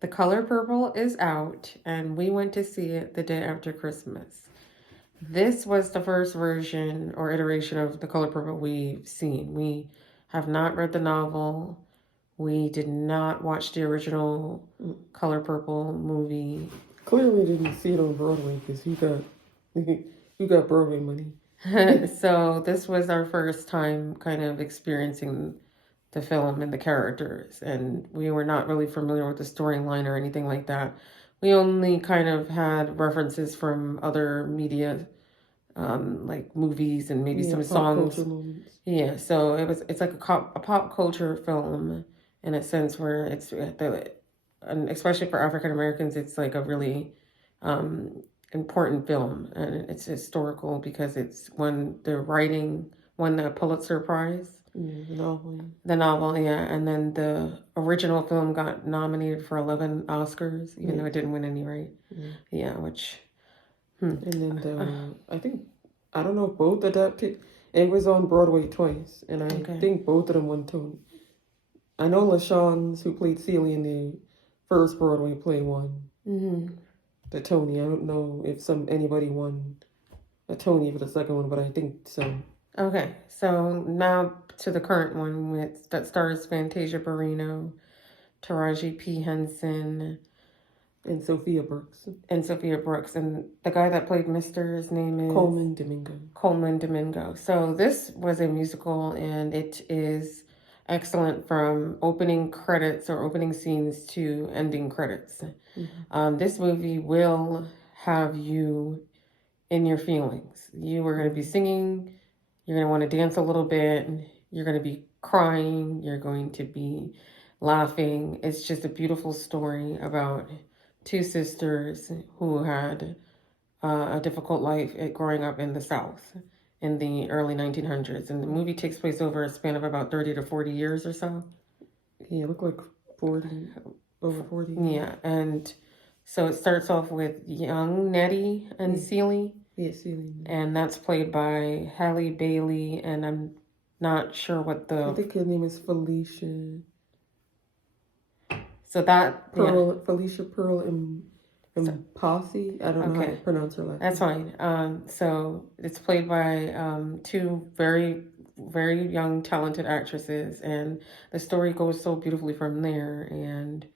The Color Purple is out, and we went to see it the day after Christmas. This was the first version or iteration of The Color Purple we've seen. We have not read the novel. We did not watch the original Color Purple movie. Clearly didn't see it on Broadway because you got Broadway money. So this was our first time kind of experiencing the film and the characters, and we were not really familiar with the storyline or anything like that. We only kind of had references from other media, like movies and maybe some songs. Yeah, so it's like a pop culture film in a sense where and especially for African Americans, it's like a really important film, and it's historical because it's won the Pulitzer Prize. The novel. The novel, yeah, and then the original film got nominated for 11 Oscars, even though it didn't win any, right? Yeah, which. And then I don't know, both adapted. It was on Broadway twice, and I think both of them won Tony. I know LaShawns, who played Celie in the first Broadway play, won the Tony. I don't know if anybody won a Tony for the second one, but I think so. Okay, so now to the current one that stars Fantasia Barrino, Taraji P. Henson, and Sophia Brooks. And the guy that played Mr., his name is Coleman Domingo. Coleman Domingo. So this was a musical, and it is excellent from opening credits or opening scenes to ending credits. This movie will have you in your feelings. You are going to be singing. You're going to want to dance a little bit. You're going to be crying. You're going to be laughing. It's just a beautiful story about two sisters who had a difficult life growing up in the South in the early 1900s. And the movie takes place over a span of about 30 to 40 years or so. Yeah, it looked like 40, over 40. Yeah, and so it starts off with young Nettie and Celie. Yeah, Celie. And that's played by Halle Bailey, and I'm not sure what I think her name is Felicia. So that Felicia Pearl and Posse. I don't know how to pronounce her last name. That's fine. So it's played by two very, very young, talented actresses, and the story goes so beautifully from there. And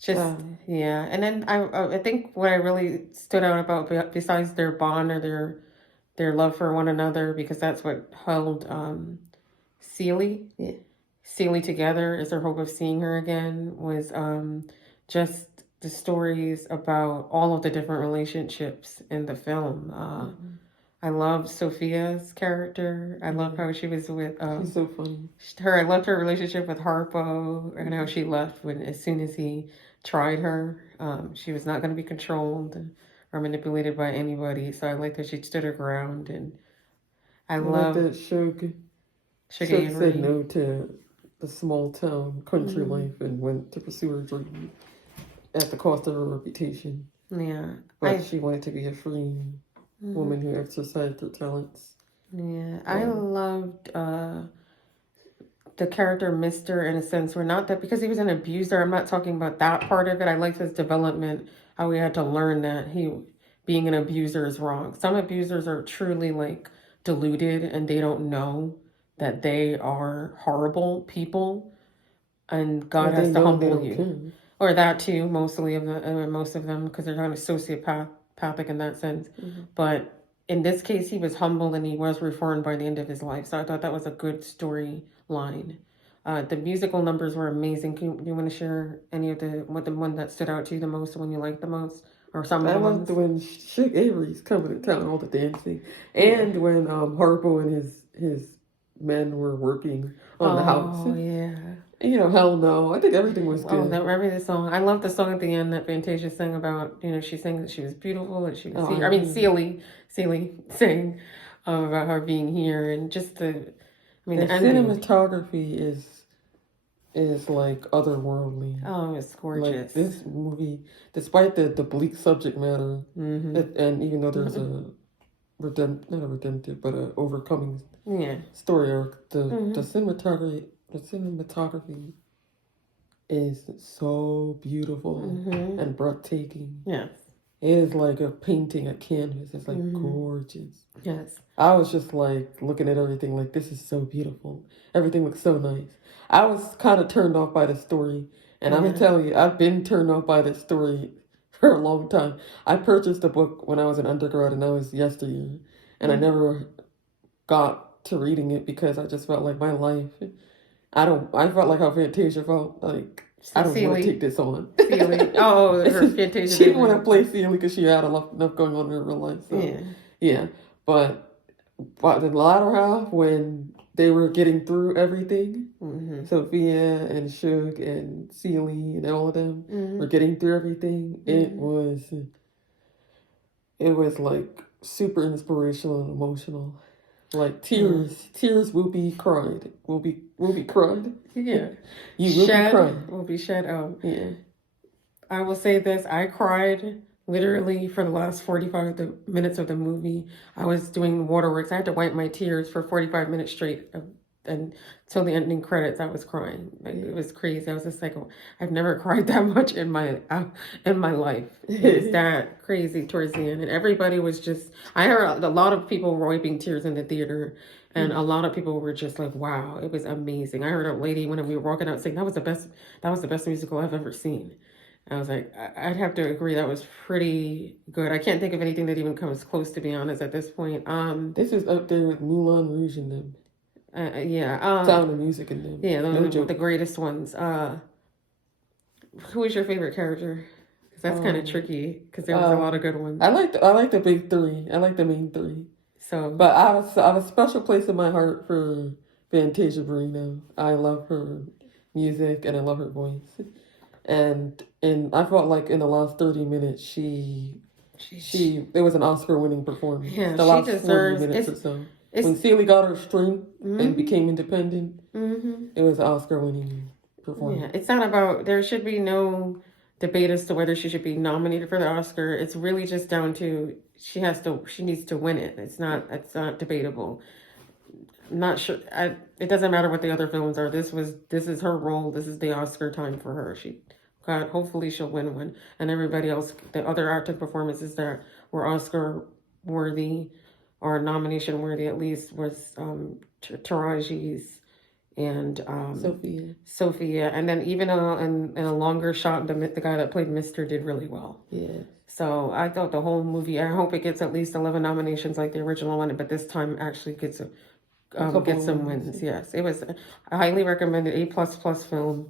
just and then I think what I really stood out about, besides their bond or their love for one another, because that's what held Celie. Yeah. Celie together is their hope of seeing her again, was just the stories about all of the different relationships in the film. I loved Sophia's character. I love how she was with she's so funny. I loved her relationship with Harpo, and how she left as soon as he tried her. She was not going to be controlled or manipulated by anybody. So I liked that she stood her ground, and I love that Suge said no to the small town country life and went to pursue her dream at the cost of her reputation. Yeah. But she wanted to be a free woman who exercised her talents. Yeah. I loved the character Mr. in a sense. We're not that because he was an abuser. I'm not talking about that part of it. I liked his development, how we had to learn that being an abuser is wrong. Some abusers are truly like deluded and they don't know that they are horrible people, and God has to humble you. Or that too, most of them, because they're kind of sociopathic in that sense. But in this case, he was humbled and he was reformed by the end of his life. So I thought that was a good storyline. The musical numbers were amazing. Do you want to share any of the one that stood out to you the most, the one you liked the most? Or some of the ones? I loved when Suge Avery's coming and telling all the dancing. And when Harpo and his men were working on the house. Oh, yeah. Hell no. I think everything was good. Remember the song. I love the song at the end that Fantasia sang about, she sang that she was beautiful and she was here. I mean, Celie sang about her being here, and just the cinematography is like otherworldly. Oh, it's gorgeous. Like this movie, despite the bleak subject matter, and even though there's a not a redemptive, but a overcoming story arc, the cinematography is so beautiful and breathtaking. Yes. It is like a painting, a canvas. It's like gorgeous. Yes. I was just like looking at everything like, this is so beautiful. Everything looks so nice. I was kind of turned off by the story. And I'm going to tell you, I've been turned off by the story for a long time. I purchased the book when I was an undergrad, and that was yesteryear. And I never got to reading it because I just felt like my life, I felt like how Fantasia felt. Like, I don't want to take this on. Celie. Oh, her Fantasia. She didn't want to play Celie because she had enough going on in her real life. So, yeah. But the latter half, when they were getting through everything, Sophia and Shug and Celie and all of them were getting through everything. It was like super inspirational and emotional. Like tears will be cried. Will be cried. Yeah. You will be cried. Will be shed out. Yeah. I will say this, I cried literally for the last 45 minutes of the movie. I was doing waterworks. I had to wipe my tears for 45 minutes straight. And till the ending credits, I was crying. Like, it was crazy. I was just like, I've never cried that much in my life. It was that crazy towards the end. And everybody was just, I heard a lot of people were wiping tears in the theater. And a lot of people were just like, wow, it was amazing. I heard a lady when we were walking out saying, that was the best musical I've ever seen. I was like, I'd have to agree. That was pretty good. I can't think of anything that even comes close, to be honest, at this point. This is up there with Moulin Rouge and them. Sound of Music and them. Yeah, those are the greatest ones. Who is your favorite character? Because that's kind of tricky. Because there was a lot of good ones. I like the big three. I like the main three. So, but I have a special place in my heart for Fantasia Barrino. I love her music and I love her voice. And I felt like in the last 30 minutes, it was an Oscar-winning performance. Yeah, the last 40 minutes or so. When Celie got her strength and became independent, it was an Oscar-winning performance. Yeah, it's not about, there should be no debate as to whether she should be nominated for the Oscar. It's really just down to, she needs to win it. It's not debatable. I'm not sure. It doesn't matter what the other films are. This is her role. This is the Oscar time for her. Hopefully she'll win one. And everybody else, the other acting performances that were Oscar worthy or nomination worthy at least, was Taraji's and Sophia. And then even in a longer shot, the guy that played Mr. did really well. Yeah. So I thought the whole movie, I hope it gets at least 11 nominations like the original one, but this time actually gets some wins. Yes, it was a highly recommended A++ film.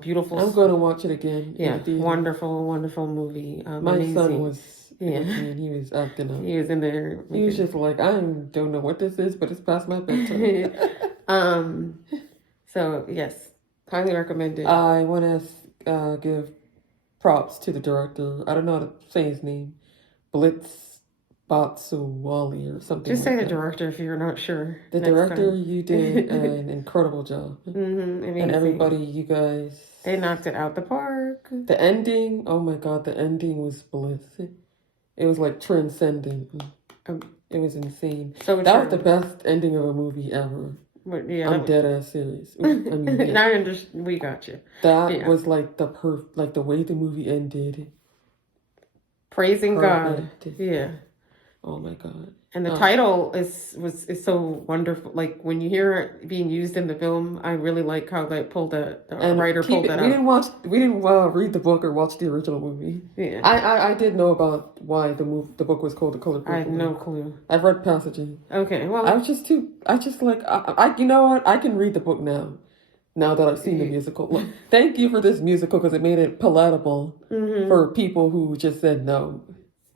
Beautiful. I'm going to watch it again. Yeah, wonderful movie. My amazing. son was, he was acting up. He was in there. He was just like, I don't know what this is, but it's past my bedtime. So yes, highly recommended. I want to give props to the director. I don't know how to say his name. Blitz Batsuwali or something. Just say like the director if you're not sure. The director, you did an incredible job. And everybody, you guys. They knocked it out the park. The ending, oh my God, the ending was bliss. It was like transcendent. It was insane. So that was the best ending of a movie ever. But yeah, I'm dead ass serious. I mean, yeah. We got you. That was like the way the movie ended. Praising perfect. God. Yeah. Oh my God. And the title is so wonderful. Like when you hear it being used in the film, I really like how they the writer pulled that out. We didn't read the book or watch the original movie. Yeah. I did know about why the book was called The Color Purple. I had no clue. I've read passages. Okay, well, you know what? I can read the book now that I've seen the musical. Look, thank you for this musical because it made it palatable for people who just said no.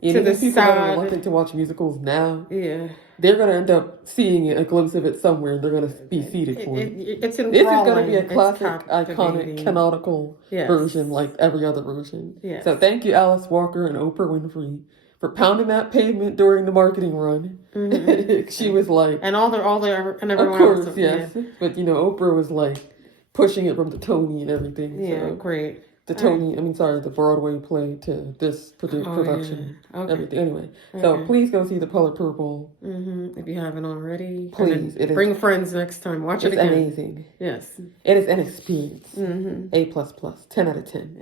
People that are reluctant to watch musicals now, they're going to end up seeing a glimpse of it somewhere and they're going to be seated for it. It's this is going to be a classic, iconic, canonical version like every other version. Yes. So thank you, Alice Walker and Oprah Winfrey, for pounding that pavement during the marketing run. She was like... And and everyone of course, else. yes. Yeah. But, Oprah was like pushing it from the Tony and everything. Yeah, so. great. the the Broadway play to this production. Yeah. Okay. Everything. Anyway, so please go see The Color Purple. If you haven't already, please. Bring friends next time. Watch it again. It's amazing. Yes. It is an experience. A++, 10 out of 10.